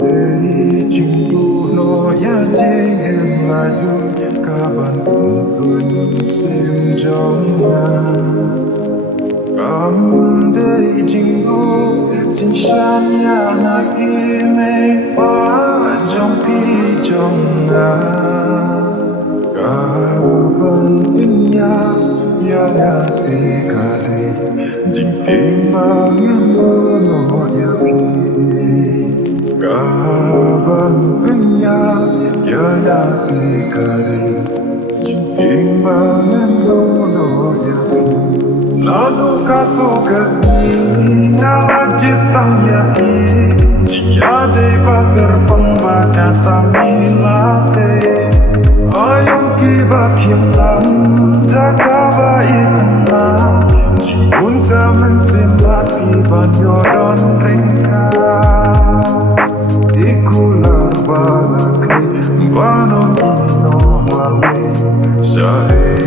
Để chính đủ nó ya chính em là luôn cả bạn cùng luôn xem trong cảm thấy chính đủ chính sáng ya na ime pa trong pi trong cả bạn tin ya ya na te cả đây chính tim bằng em nó ya pi Kaban kanya yana tikari Jintimbangan dono yapi Lalu kato kasih Nalajitang yapi Jiyade bakar pembaca tamilate Ayam kibat hitam Jaga baik na Jiun kamen silat kiban yodon ringka Ikular balakli banon ino wale sahe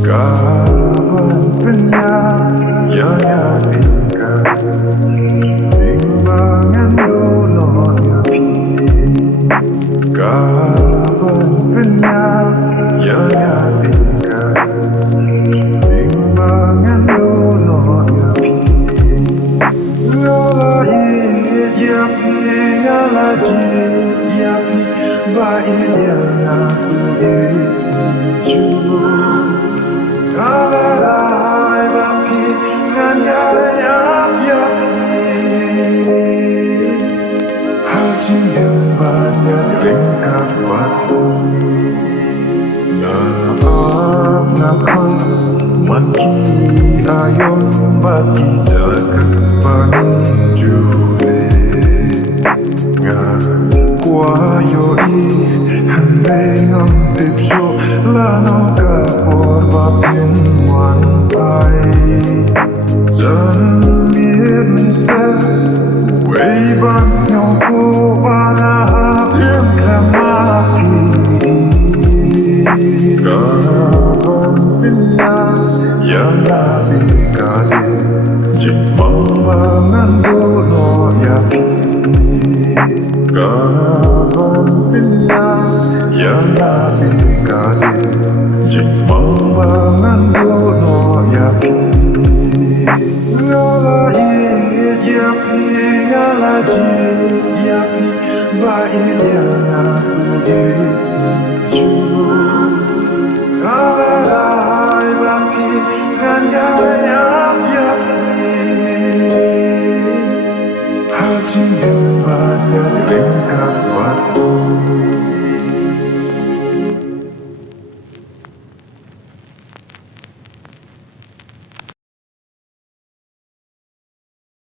Kaban penya yanya tingkari Timbangan dono yapi Kaban penya yanya tingkari Timbangan dono yapi Yapi ngalaji yapi baiyana itu Kalalai bapi nganyayap yapi Haji banyak ringkak bapi Naap nakon manki ayom bapi jaga panijule Kwayo i handeng tipso lano kapor babin wan ai Jan minster way bang snong ko bana hapim klamapi Kaban pinya yana bikade Jimang bangan dono yapi